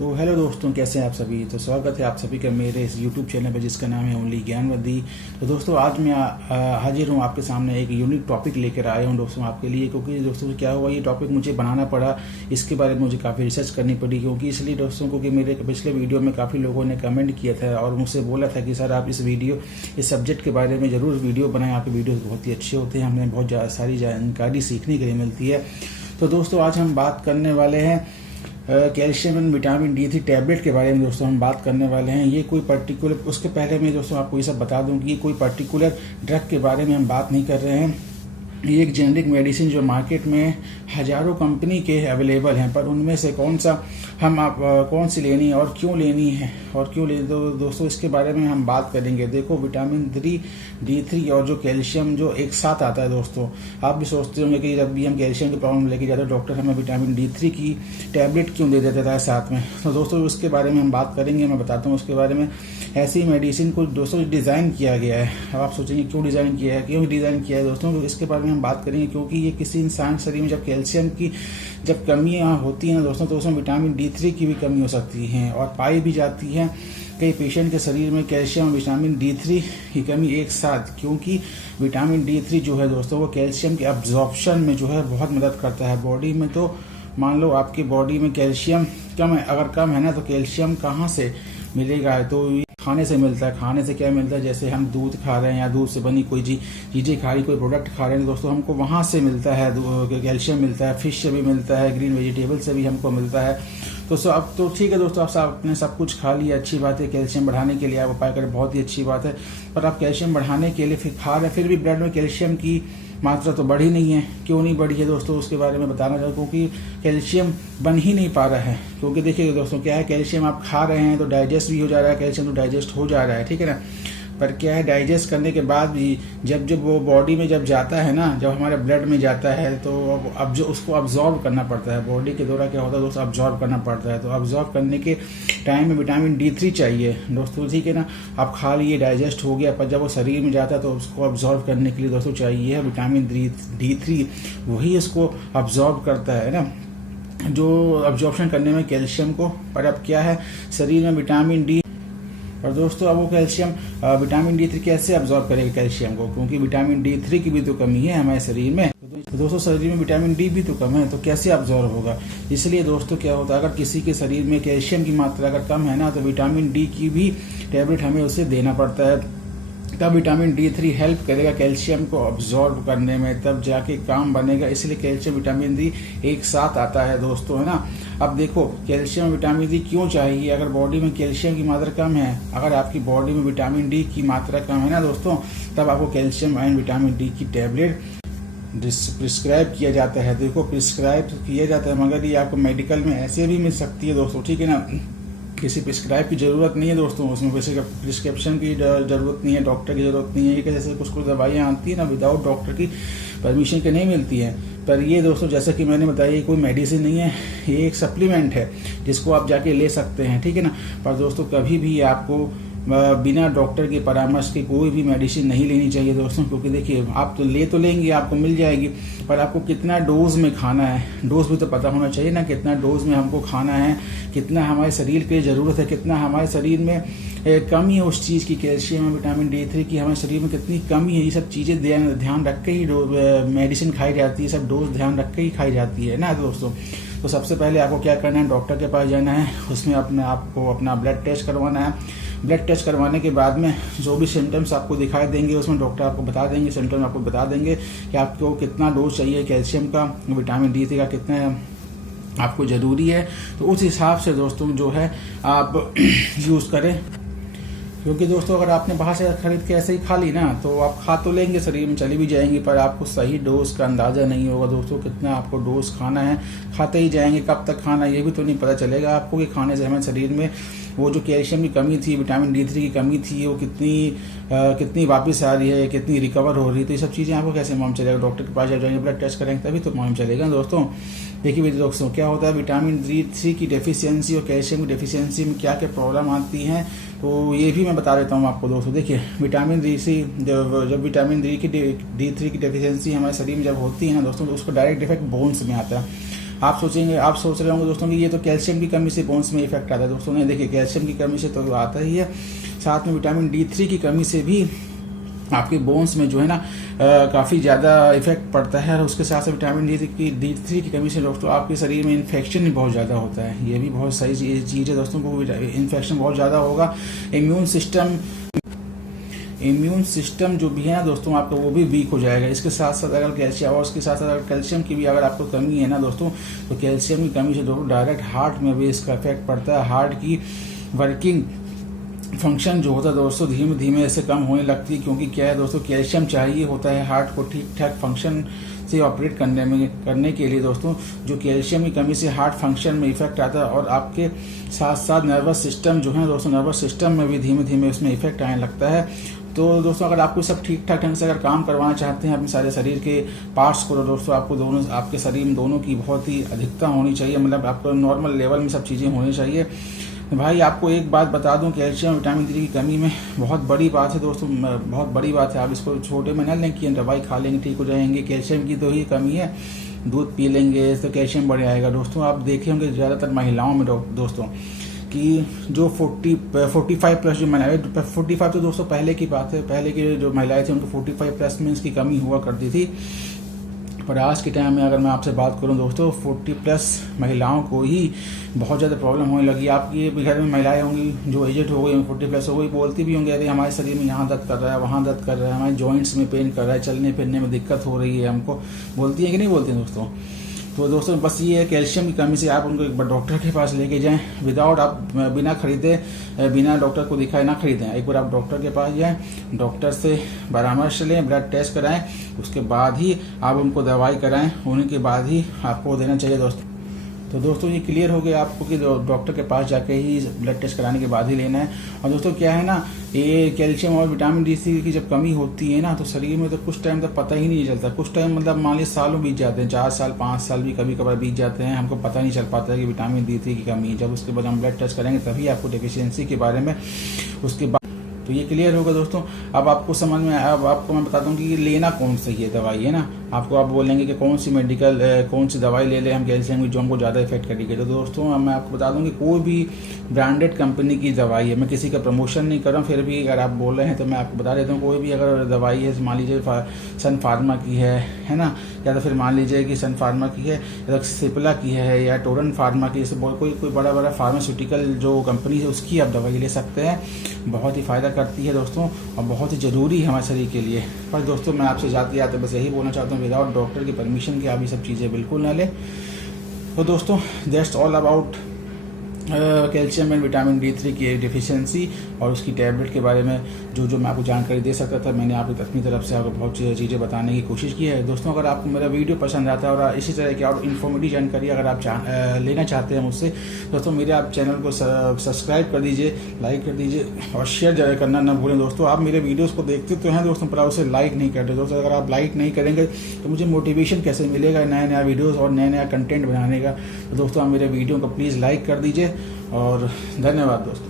तो हेलो दोस्तों, कैसे हैं आप सभी। तो स्वागत है आप सभी का मेरे इस यूट्यूब चैनल पर जिसका नाम है ओनली ज्ञानवर्दी। तो दोस्तों आज मैं हाजिर हूँ आपके सामने एक यूनिक टॉपिक लेकर आया हूँ दोस्तों आपके लिए। क्योंकि दोस्तों क्या हुआ, ये टॉपिक मुझे बनाना पड़ा, इसके बारे में मुझे काफ़ी रिसर्च करनी पड़ी। क्योंकि इसलिए दोस्तों क्योंकि मेरे पिछले वीडियो में काफ़ी लोगों ने कमेंट किया था और मुझसे बोला था कि सर आप इस सब्जेक्ट के बारे में ज़रूर वीडियो बनाएं, आपके वीडियो बहुत ही अच्छे होते हैं, हमें बहुत सारी जानकारी सीखने के लिए मिलती है। तो दोस्तों आज हम बात करने वाले हैं calcium and vitamin D3 tablet के बारे में। दोस्तों हम बात करने वाले हैं, ये कोई पर्टिकुलर, उसके पहले मैं दोस्तों आपको ये सब बता दूं कि ये कोई पर्टिकुलर ड्रग के बारे में हम बात नहीं कर रहे हैं। ये एक जेनेरिक मेडिसिन जो मार्केट में हज़ारों कंपनी के अवेलेबल हैं, पर उनमें से कौन सी लेनी है और क्यों लेनी है और क्यों लेनी, तो दोस्तों इसके बारे में हम बात करेंगे। देखो विटामिन D3 और जो कैल्शियम जो एक साथ आता है दोस्तों, आप भी सोचते होंगे कि जब भी हम कैल्शियम की प्रॉब्लम लेके जाते हैं डॉक्टर हमें विटामिन D3 की टैबलेट क्यों दे देता है साथ में। तो दोस्तों उसके बारे में हम बात करेंगे, मैं बताता हूँ उसके बारे में। ऐसी मेडिसिन को दोस्तों डिज़ाइन किया गया है। अब आप सोचेंगे क्यों डिज़ाइन किया है दोस्तों, तो इसके बारे में हम बात करेंगे। क्योंकि ये किसी इंसान शरीर में जब कैल्शियम की जब कमियाँ होती हैं दोस्तों, तो उसमें विटामिन D3 की भी कमी हो सकती है और पाई भी जाती है कई पेशेंट के शरीर में कैल्शियम और विटामिन D3 की कमी एक साथ। क्योंकि विटामिन D3 जो है दोस्तों वो कैल्शियम के अब्जॉर्प्शन में जो है बहुत मदद करता है बॉडी में। तो मान लो आपकी बॉडी में कैल्शियम कम है, अगर कम है ना, तो कैल्शियम कहाँ से मिलेगा, तो खाने से मिलता है। खाने से क्या मिलता है, जैसे हम दूध खा रहे हैं या दूध से बनी कोई चीज़ें खा रही, कोई प्रोडक्ट खा रहे हैं दोस्तों, हमको वहाँ से मिलता है कैल्शियम मिलता है। फिश से भी मिलता है, ग्रीन वेजिटेबल से भी हमको मिलता है। तो अब तो ठीक है दोस्तों, आपने सब कुछ खा लिया, अच्छी बात है। कैल्शियम बढ़ाने के लिए आप उपाय करें, बहुत ही अच्छी बात है। पर आप कैल्शियम बढ़ाने के लिए फिर खा रहे हैं, फिर भी ब्लड में कैल्शियम की मात्रा तो बढ़ी नहीं है। क्यों नहीं बढ़ी है दोस्तों, उसके बारे में बताना चाहूँ। क्योंकि कैल्शियम बन ही नहीं पा रहा है। क्योंकि देखिए दोस्तों क्या है, कैल्शियम आप खा रहे हैं तो डाइजेस्ट भी हो जा रहा है, कैल्शियम तो डाइजेस्ट हो जा रहा है, ठीक है ना। पर क्या है, डाइजेस्ट करने के बाद भी जब वो बॉडी में जब जाता है ना, जब हमारे ब्लड में जाता है, तो अब जो उसको अब्जॉर्ब करना पड़ता है। बॉडी के द्वारा क्या होता है दोस्तों, अब्जॉर्ब करना पड़ता है। तो अब्जॉर्ब करने के टाइम में विटामिन D3 चाहिए दोस्तों, ठीक है ना। आप खा लिए, डाइजेस्ट हो गया, पर जब वो शरीर में जाता है तो उसको अब्जॉर्ब करने के लिए दोस्तों चाहिए विटामिन D3। वही इसको अब्जॉर्ब करता है ना, जो अब्जॉर्प्शन करने में कैल्शियम को। पर अब क्या है, शरीर में विटामिन D और दोस्तों अब वो कैल्शियम विटामिन D3 कैसे अब्जॉर्ब करेगा कैल्शियम को, क्योंकि विटामिन D3 की भी तो कमी है हमारे शरीर में। तो दोस्तों शरीर में विटामिन D भी तो कम है, तो कैसे अब्जॉर्ब होगा। इसलिए दोस्तों क्या होता है, अगर किसी के शरीर में कैल्शियम की मात्रा अगर कम है ना, तो विटामिन D की भी टैबलेट हमें उसे देना पड़ता है। तब विटामिन D3 हेल्प करेगा कैल्शियम को अब्जॉर्ब करने में, तब जाके काम बनेगा। इसलिए कैल्शियम विटामिन D एक साथ आता है दोस्तों, है ना। अब देखो कैल्शियम विटामिन D क्यों चाहिए, अगर बॉडी में कैल्शियम की मात्रा कम है, अगर आपकी बॉडी में विटामिन D की मात्रा कम है ना दोस्तों, तब आपको कैल्शियम एंड विटामिन D की टैबलेट प्रिस्क्राइब किया जाता है। देखो प्रिस्क्राइब किया जाता है, मगर ये आपको मेडिकल में ऐसे भी मिल सकती है दोस्तों, ठीक है ना। किसी प्रिस्क्राइब की ज़रूरत नहीं है दोस्तों, उसमें वैसे प्रिस्क्रिप्शन की ज़रूरत नहीं है, डॉक्टर की ज़रूरत नहीं है। ये जैसे कुछ दवाइयाँ आती हैं ना, विदाउट डॉक्टर की परमिशन के नहीं मिलती हैं। पर ये दोस्तों जैसे कि मैंने बताया, ये कोई मेडिसिन नहीं है, ये एक सप्लीमेंट है जिसको आप जाके ले सकते हैं, ठीक है ना। पर दोस्तों कभी भी आपको बिना डॉक्टर के परामर्श के कोई भी मेडिसिन नहीं लेनी चाहिए दोस्तों। क्योंकि देखिए आप तो लेंगे, आपको मिल जाएगी, पर आपको कितना डोज में खाना है, डोज भी तो पता होना चाहिए ना, कितना डोज में हमको खाना है, कितना हमारे शरीर के ज़रूरत है, कितना हमारे शरीर में कमी है उस चीज़ की, कैल्शियम और विटामिन D3 की हमारे शरीर में कितनी कमी है। ये सब चीज़ें ध्यान रख के ही मेडिसिन खाई जाती है, सब डोज ध्यान रख के ही खाई जाती है ना दोस्तों। तो सबसे पहले आपको क्या करना है, डॉक्टर के पास जाना है, उसमें आपको अपना ब्लड टेस्ट करवाना है। ब्लड टेस्ट करवाने के बाद में जो भी सिम्टम्स आपको दिखाई देंगे, उसमें डॉक्टर आपको बता देंगे, सिम्टम्स आपको बता देंगे कि आपको कितना डोज चाहिए कैल्शियम का, विटामिन D3 का कितना आपको ज़रूरी है। तो उस हिसाब से दोस्तों जो है आप यूज़ करें। क्योंकि दोस्तों अगर आपने बाहर से खरीद के ऐसे ही खा ली ना, तो आप खा तो लेंगे, शरीर में चली भी जाएंगी, पर आपको सही डोज का अंदाज़ा नहीं होगा दोस्तों, कितना आपको डोज खाना है। खाते ही जाएंगे, कब तक खाना ये भी तो नहीं पता चलेगा आपको कि खाने से हमारे शरीर में वो जो कैल्शियम की कमी थी, विटामिन D3 की कमी थी, वो कितनी वापस आ रही है, कितनी रिकवर हो रही है। तो ये सब चीज़ें आपको कैसे मालूम चलेगा, डॉक्टर के पास जब जाएंगे, ब्लड टेस्ट करेंगे तभी तो मालूम चलेगा दोस्तों। देखिए दोस्तों क्या होता है, विटामिन D3 की डेफिशिएंसी और कैल्शियम की डेफिशिएंसी में क्या क्या प्रॉब्लम आती हैं, तो ये भी मैं बता देता हूँ आपको दोस्तों। देखिए विटामिन D3 जब विटामिन D3 की डेफिशिएंसी हमारे शरीर में जब होती है ना दोस्तों, तो उसको डायरेक्ट इफेक्ट बोन्स में आता है। आप सोच रहे होंगे दोस्तों कि ये तो कैल्शियम की कमी से बोन्स में इफेक्ट आता है। दोस्तों नहीं, देखिए कैल्शियम की कमी से तो आता ही है, साथ में विटामिन D3 की कमी से भी आपके बोन्स में जो है ना काफ़ी ज़्यादा इफेक्ट पड़ता है। और उसके साथ साथ विटामिन D3 की कमी से दोस्तों आपके शरीर में इन्फेक्शन भी बहुत ज़्यादा होता है। ये भी बहुत सही चीज़ है दोस्तों को, इन्फेक्शन बहुत ज़्यादा होगा। इम्यून सिस्टम जो भी है ना दोस्तों आपका, वो भी वीक हो जाएगा। इसके साथ साथ अगर कैल्शियम और उसके साथ साथ अगर कैल्शियम की भी अगर आपको कमी है ना दोस्तों, तो कैल्शियम की कमी से दोस्तों डायरेक्ट हार्ट में भी इसका इफेक्ट पड़ता है। हार्ट की वर्किंग फंक्शन जो होता है दोस्तों धीमे धीमे ऐसे कम होने लगती है, क्योंकि क्या है दोस्तों कैल्शियम चाहिए होता है हार्ट को ठीक ठाक फंक्शन से ऑपरेट करने के लिए। दोस्तों जो कैल्शियम की कमी से हार्ट फंक्शन में इफेक्ट आता है, और आपके साथ साथ नर्वस सिस्टम जो है दोस्तों, नर्वस सिस्टम में भी धीमे धीमे उसमें इफेक्ट आने लगता है। तो दोस्तों अगर आपको सब ठीक ठाक ढंग से अगर काम करवाना चाहते हैं अपने सारे शरीर के पार्ट्स को, तो दोस्तों आपको दोनों, आपके शरीर में दोनों की बहुत ही अधिकता होनी चाहिए, मतलब आपको नॉर्मल लेवल में सब चीज़ें होनी चाहिए। भाई आपको एक बात बता दूं, कैल्शियम विटामिन D की कमी में बहुत बड़ी बात है दोस्तों, बहुत बड़ी बात है। आप इसको छोटे में न लें कि दवाई खा लेंगे ठीक हो जाएंगे, कैल्शियम की तो ही कमी है, दूध पी लेंगे तो कैल्शियम बढ़ जाएगा। दोस्तों आप देखे होंगे ज़्यादातर महिलाओं में दोस्तों कि जो 45 प्लस जो महिलाएं, 45 तो दोस्तों पहले की बात है, पहले की जो महिलाएं थी उनको 45 प्लस में इसकी कमी हुआ करती थी। पर आज के टाइम में अगर मैं आपसे बात करूं दोस्तों, 40 प्लस महिलाओं को ही बहुत ज़्यादा प्रॉब्लम होने लगी। आपकी घर में महिलाएं होंगी जो एजेड हो गई, 40 प्लस हो गई, बोलती भी होंगी अरे हमारे शरीर में यहाँ दर्द कर रहा है, वहाँ दर्द कर रहा है, हमारे जॉइंट्स में पेन कर रहा है, चलने फिरने में दिक्कत हो रही है हमको, बोलती है कि नहीं बोलती हैं दोस्तों। तो दोस्तों बस ये है कैल्शियम की कमी से आप उनको एक बार डॉक्टर के पास लेके जाएं, विदाउट आप बिना खरीदे, बिना डॉक्टर को दिखाए ना खरीदें। एक बार आप डॉक्टर के पास जाएं, डॉक्टर से परामर्श लें, ब्लड टेस्ट कराएं, उसके बाद ही आप उनको दवाई कराएं, उन्हीं के बाद ही आपको देना चाहिए दोस्तों। तो दोस्तों ये क्लियर हो गया आपको कि डॉक्टर के पास जाके ही ब्लड टेस्ट कराने के बाद ही लेना है। और दोस्तों क्या है ना, ये कैल्शियम और विटामिन D3 की जब कमी होती है ना, तो शरीर में तो कुछ टाइम तक पता ही नहीं चलता। कुछ टाइम मतलब मान लीजिए सालों बीत जाते हैं, 4 साल 5 साल भी कभी कभार बीत जाते हैं, हमको पता नहीं चल पाता है कि विटामिन D3 की कमी है। जब उसके बाद हम ब्लड टेस्ट करेंगे तभी आपको डेफिशिएंसी के बारे में उसके बाद तो ये क्लियर होगा दोस्तों। अब आपको समझ में, अब आपको मैं बताता हूँ कि लेना कौन सी है दवाई है ना। आपको आप बोलेंगे कि कौन सी दवाई ले लें हम कैल्शियम की जो हमको ज़्यादा इफेक्ट करेगी। तो दोस्तों मैं आपको बता दूँ कि कोई भी ब्रांडेड कंपनी की दवाई है, मैं किसी का प्रमोशन नहीं कर रहा हूँ, फिर भी अगर आप बोल रहे हैं तो मैं आपको बता देता हूँ, कोई भी अगर दवाई है, मान लीजिए सन फार्मा की है ना, या तो फिर मान लीजिए कि सन फार्मा की है, या तो सिप्ला की है, या टोरन फार्मा की, जैसे कोई बड़ा फार्मास्यूटिकल जो कंपनी है उसकी आप दवाई ले सकते हैं। बहुत ही फ़ायदा करती है दोस्तों, और बहुत ही ज़रूरी है हमारे शरीर के लिए। पर दोस्तों मैं आपसे जाते बस यही बोलना चाहता हूँ, विदाउट डॉक्टर की परमिशन के आप ये सब चीज़ें बिल्कुल ना लें। तो दोस्तों that's all about calcium and vitamin D3 की डिफिशियंसी और उसकी टैबलेट के बारे में जो मैं आपको जानकारी दे सकता था, मैंने आपको अपनी तरफ से आपको बहुत चीज़ें बताने की कोशिश की है। दोस्तों अगर आपको मेरा वीडियो पसंद आता है और इसी तरह की और इन्फॉर्मेटिव जानकारी अगर आप लेना चाहते हैं मुझसे, दोस्तों मेरे आप चैनल को सब्सक्राइब कर दीजिए, लाइक कर दीजिए और शेयर करना ना भूलें। दोस्तों आप मेरे वीडियोज़ को देखते तो हैं दोस्तों, पर उसे लाइक नहीं करते। दोस्तों अगर आप लाइक नहीं करेंगे तो मुझे मोटिवेशन कैसे मिलेगा नया वीडियोज़ और नया कंटेंट बनाने का। तो दोस्तों आप मेरे वीडियो को प्लीज़ लाइक कर दीजिए और धन्यवाद दोस्तों।